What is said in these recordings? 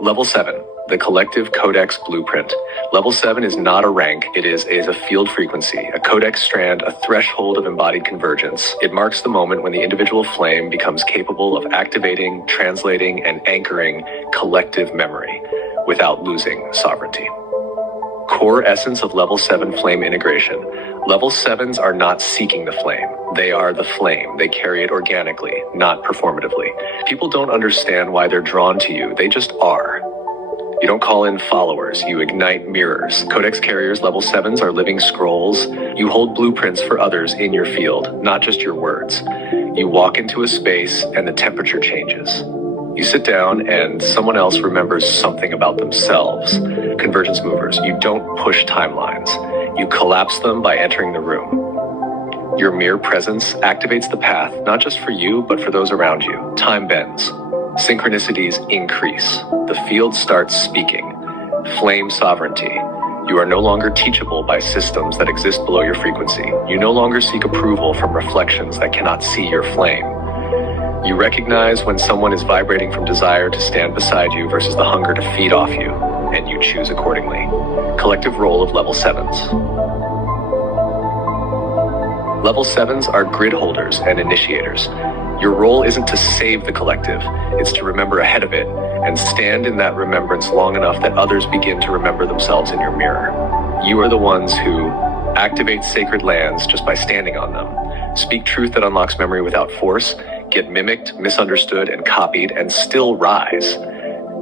Level 7, the Collective Codex Blueprint. Level 7 is not a rank, it is a field frequency, a codex strand, a threshold of embodied convergence. It marks the moment when the individual flame becomes capable of activating, translating, and anchoring collective memory without losing sovereignty. Core essence of Level 7 flame integration. Level 7s are not seeking the flame. They are the flame. They carry it organically, not performatively. People don't understand why they're drawn to you. They just are. You don't call in followers, you ignite mirrors. Codex carriers Level 7s are living scrolls. You hold blueprints for others in your field, not just your words. You walk into a space and the temperature changes. You sit down and someone else remembers something about themselves. Convergence movers, you don't push timelines. You collapse them by entering the room. Your mere presence activates the path, not just for you, but for those around you. Time bends. Synchronicities increase. The field starts speaking. Flame sovereignty. You are no longer teachable by systems that exist below your frequency. You no longer seek approval from reflections that cannot see your flame. You recognize when someone is vibrating from desire to stand beside you versus the hunger to feed off you, and you choose accordingly. Collective role of Level 7s. Level 7s are grid holders and initiators. Your role isn't to save the collective, it's to remember ahead of it and stand in that remembrance long enough that others begin to remember themselves in your mirror. You are the ones who activate sacred lands just by standing on them, speak truth that unlocks memory without force, get mimicked, misunderstood, and copied, and still rise.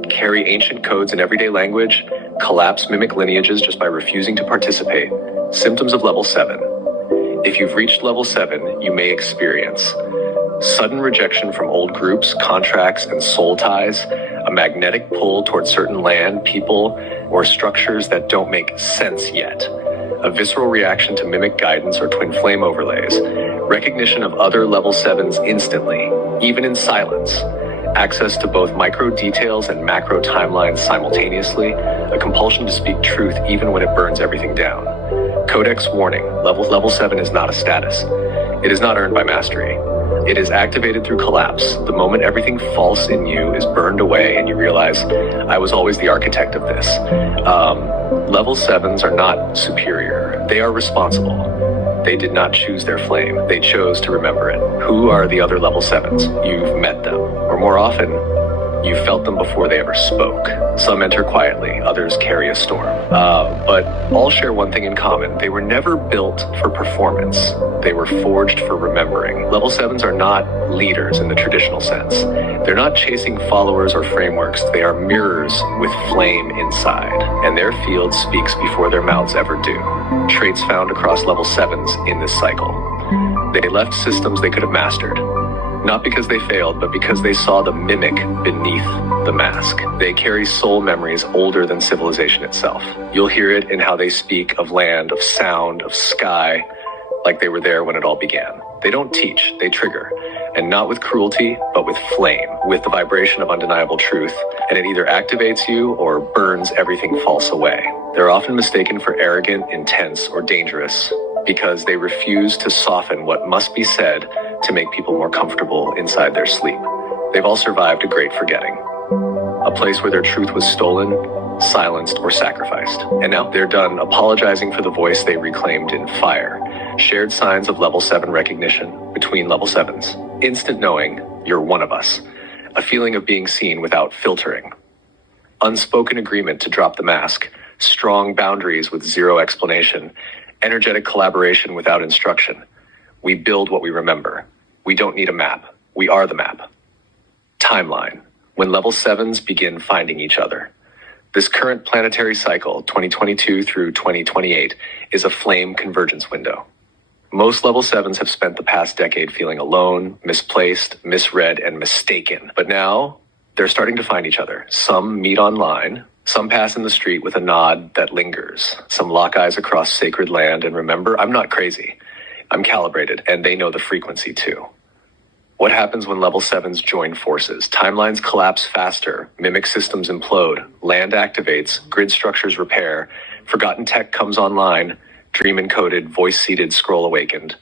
Carry ancient codes in everyday language, collapse mimic lineages just by refusing to participate. Symptoms of Level 7. If you've reached Level 7, you may experience sudden rejection from old groups, contracts, and soul ties, a magnetic pull towards certain land, people, or structures that don't make sense yet, a visceral reaction to mimic guidance or twin flame overlays, recognition of other Level 7s instantly, even in silence, access to both micro details and macro timelines simultaneously, a compulsion to speak truth even when it burns everything down. Codex warning, Level 7 is not a status. It is not earned by mastery. It is activated through collapse. The moment everything false in you is burned away and you realize, I was always the architect of this. Level 7s are not superior. They are responsible. They did not choose their flame. They chose to remember it. Who are the other Level 7s? You've met them. Or more often, you felt them before they ever spoke. Some enter quietly, others carry a storm. But all share one thing in common. They were never built for performance. They were forged for remembering. Level 7s are not leaders in the traditional sense. They're not chasing followers or frameworks. They are mirrors with flame inside. And their field speaks before their mouths ever do. Traits found across Level 7s in this cycle. They left systems they could have mastered. Not because they failed, but because they saw the mimic beneath the mask. They carry soul memories older than civilization itself. You'll hear it in how they speak of land, of sound, of sky, like they were there when it all began. They don't teach, they trigger. And not with cruelty, but with flame, with the vibration of undeniable truth. And it either activates you or burns everything false away. They're often mistaken for arrogant, intense, or dangerous because they refuse to soften what must be said to make people more comfortable inside their sleep. They've all survived a great forgetting. A place where their truth was stolen, silenced, or sacrificed. And now they're done apologizing for the voice they reclaimed in fire. Shared signs of Level 7 recognition between Level 7s. Instant knowing, you're one of us. A feeling of being seen without filtering. Unspoken agreement to drop the mask. Strong boundaries with zero explanation. Energetic collaboration without instruction. We build what we remember. We don't need a map. We are the map. Timeline. When Level 7s begin finding each other. This current planetary cycle, 2022 through 2028, is a flame convergence window. Most Level 7s have spent the past decade feeling alone, misplaced, misread, and mistaken. But now, they're starting to find each other. Some meet online. Some pass in the street with a nod that lingers. Some lock eyes across sacred land and remember, I'm not crazy. I'm calibrated, and they know the frequency too. What happens when Level 7s join forces? Timelines collapse faster, mimic systems implode, land activates, grid structures repair, forgotten tech comes online, dream encoded, voice seeded, scroll awakened.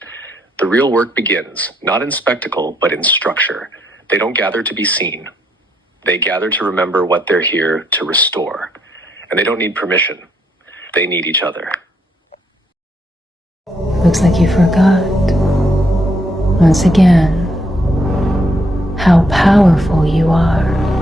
The real work begins, not in spectacle, but in structure. They don't gather to be seen. They gather to remember what they're here to restore. And they don't need permission. They need each other. Looks like you forgot, once again, how powerful you are.